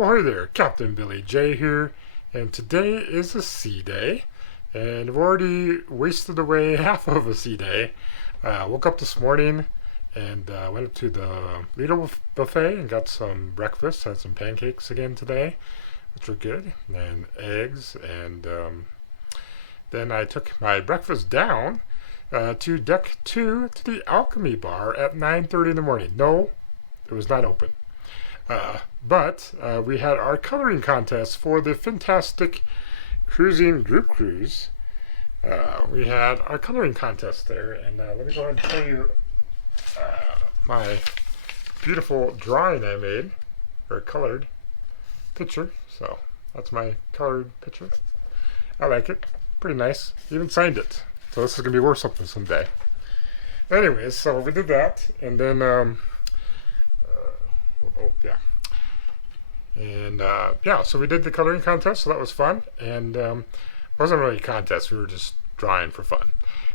Well, hey there, Captain Billy J here, and today is a sea day, and I've already wasted away half of a sea day. Woke up this morning and went up to the Lido buffet and got some breakfast. Had some pancakes again today, which were good, and eggs, and then I took my breakfast down to deck 2 to the Alchemy bar at 9:30 in the morning. No, it was not open. But we had our coloring contest for the Fintastic Cruising Group cruise. We had our coloring contest there, and let me go ahead and show you my beautiful drawing I made, or colored picture. So that's my colored picture. I like it. Pretty nice. Even signed it. So this is going to be worth something someday. Anyways, so we did that, and then so we did the coloring contest, so that was fun. And it wasn't really a contest, we were just drawing for fun.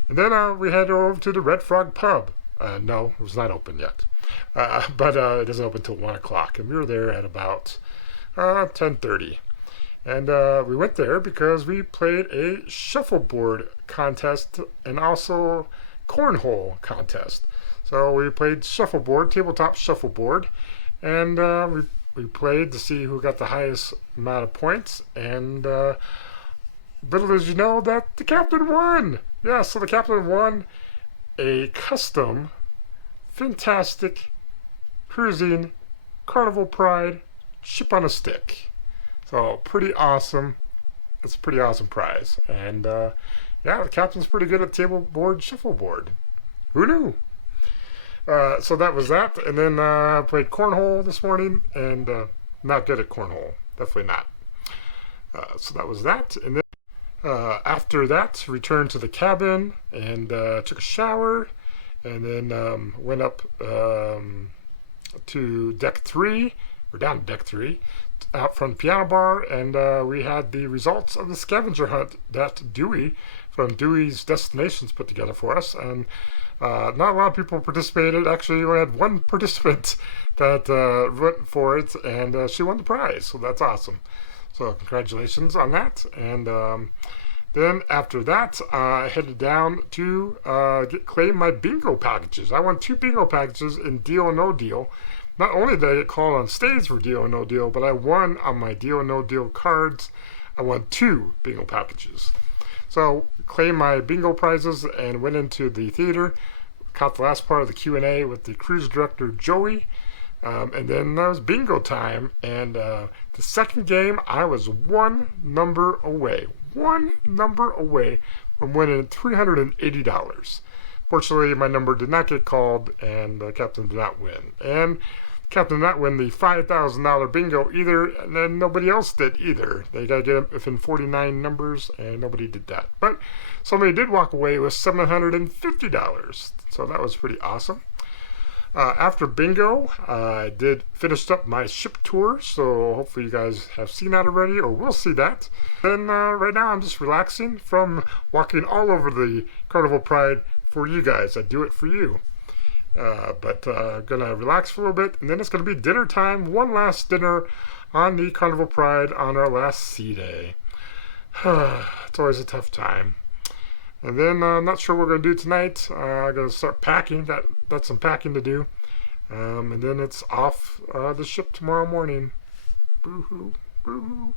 And then we headed over to the Red Frog Pub. No, it was not open yet, but it doesn't open until 1 o'clock, and we were there at about 10:30. And we went there because we played a shuffleboard contest and also cornhole contest. So we played shuffleboard, tabletop shuffleboard, and we played to see who got the highest amount of points. And little as you know, that the captain won. Yeah, so the captain won a custom Fintastic Cruising Carnival Pride chip on a stick. So pretty awesome. It's a pretty awesome prize. And the captain's pretty good at tabletop shuffleboard. Who knew? So that was that. And then I played cornhole this morning, and not good at cornhole. Definitely not. So that was that. And then after that, returned to the cabin and took a shower, and then went up to deck 3, or down to deck 3, out from the piano bar, and we had the results of the scavenger hunt that Dewey from Dewey's Destinations put together for us. And not a lot of people participated. Actually, we had one participant that went for it, and she won the prize, so that's awesome. So congratulations on that. And then after that, I headed down to claim my bingo packages. I won 2 bingo packages in Deal or No Deal. Not only did I get called on stage for Deal or No Deal, but I won on my Deal or No Deal cards. I won 2 bingo packages. So claimed my bingo prizes and went into the theater. Caught the last part of the Q&A with the cruise director Joey. And then that was bingo time. And the second game, I was one number away from winning $380. Fortunately, my number did not get called, and the captain did not win. And captain did not win the $5,000 bingo either, and then nobody else did either. They got to get it within 49 numbers, and nobody did that. But somebody did walk away with $750, so that was pretty awesome. After bingo, I did finish up my ship tour, so hopefully you guys have seen that already, or will see that. Then right now I'm just relaxing from walking all over the Carnival Pride for you guys. I do it for you. But gonna relax for a little bit, and then it's gonna be dinner time. One last dinner on the Carnival Pride on our last sea day. It's always a tough time. And then I'm not sure what we're gonna do tonight. I'm gonna start packing. That's some packing to do. And then it's off the ship tomorrow morning. Boo-hoo, boo-hoo.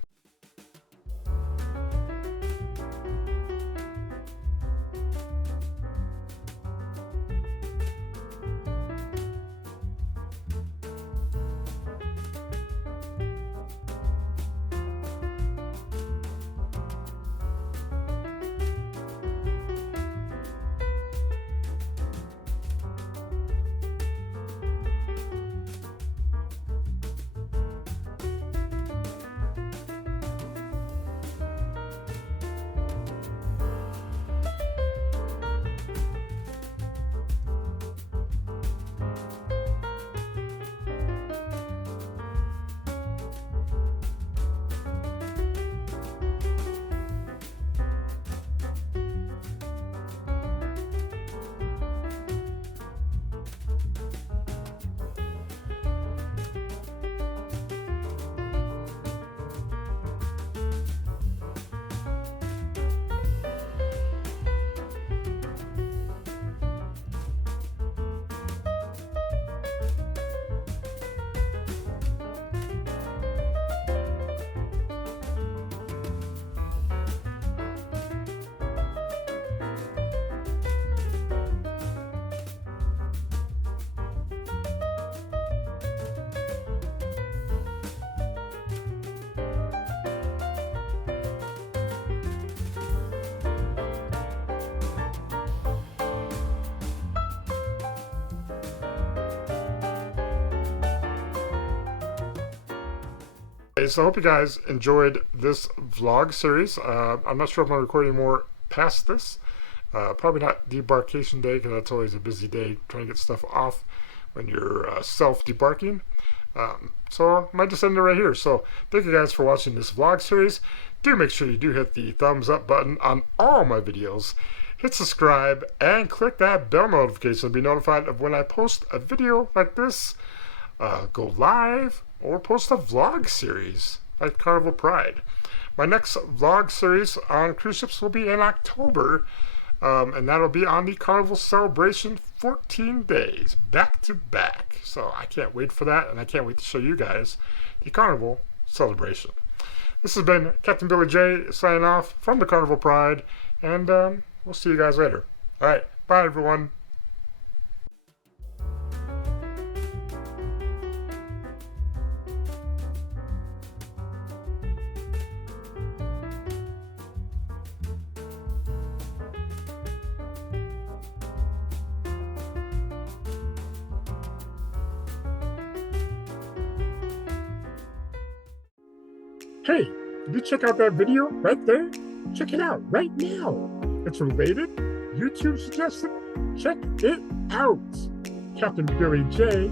So I hope you guys enjoyed this vlog series. I'm not sure if I'm going to record any more past this. Probably not debarkation day, because that's always a busy day trying to get stuff off when you're self-debarking. So I might just end it right here. So thank you guys for watching this vlog series. Do make sure you do hit the thumbs up button on all my videos. Hit subscribe and click that bell notification to be notified of when I post a video like this, go live, or post a vlog series like Carnival Pride. My next vlog series on cruise ships will be in October, and that'll be on the Carnival celebration, 14 days back to back. So I can't wait for that, and I can't wait to show you guys the Carnival celebration. This has been Captain Billy J signing off from the Carnival Pride, and we'll see you guys later. All right, bye everyone. Hey, did you check out that video right there? Check it out right now. It's related, YouTube suggested. Check it out. Captain Billy J